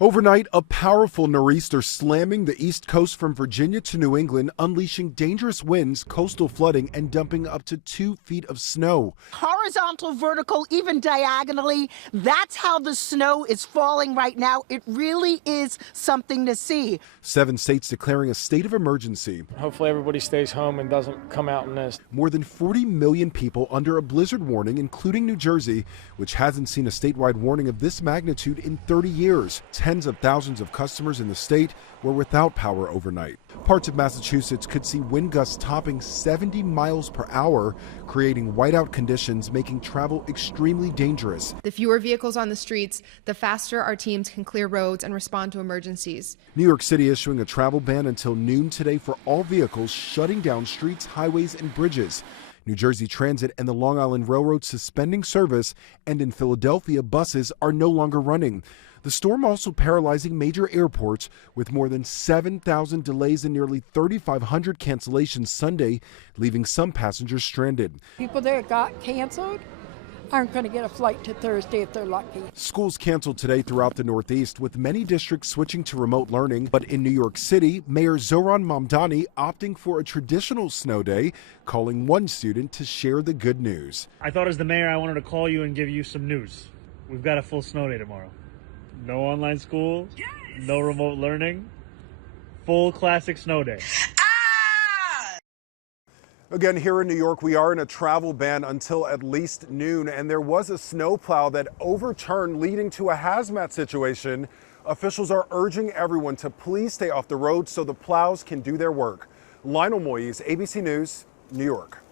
Overnight, a powerful nor'easter slamming the east coast from Virginia to New England, unleashing dangerous winds, coastal flooding, and dumping up to 2 feet of snow. Horizontal, vertical, even diagonally. That's how the snow is falling right now. It really is something to see. 7 states declaring a state of emergency. Hopefully everybody stays home and doesn't come out in this. More than 40 million people under a blizzard warning, including New Jersey, which hasn't seen a statewide warning of this magnitude in 30 years. Tens of thousands of customers in the state were without power overnight. Parts of Massachusetts could see wind gusts topping 70 miles per hour, creating whiteout conditions, making travel extremely dangerous. The fewer vehicles on the streets, the faster our teams can clear roads and respond to emergencies. New York City issuing a travel ban until noon today for all vehicles, shutting down streets, highways, and bridges. New Jersey Transit and the Long Island Railroad suspending service, and in Philadelphia, buses are no longer running. The storm also paralyzing major airports with more than 7,000 delays and nearly 3,500 cancellations Sunday, leaving some passengers stranded. People that got canceled aren't going to get a flight to Thursday if they're lucky. Schools canceled today throughout the Northeast, with many districts switching to remote learning. But in New York City, Mayor Zohran Mamdani opting for a traditional snow day, calling one student to share the good news. I thought as the mayor I wanted to call you and give you some news. We've got a full snow day tomorrow. No online school, yes. No remote learning, full classic snow day. Again, here in New York, we are in a travel ban until at least noon, and there was a snowplow that overturned, leading to a hazmat situation. Officials are urging everyone to please stay off the road so the plows can do their work. Lionel Moyes, ABC News, New York.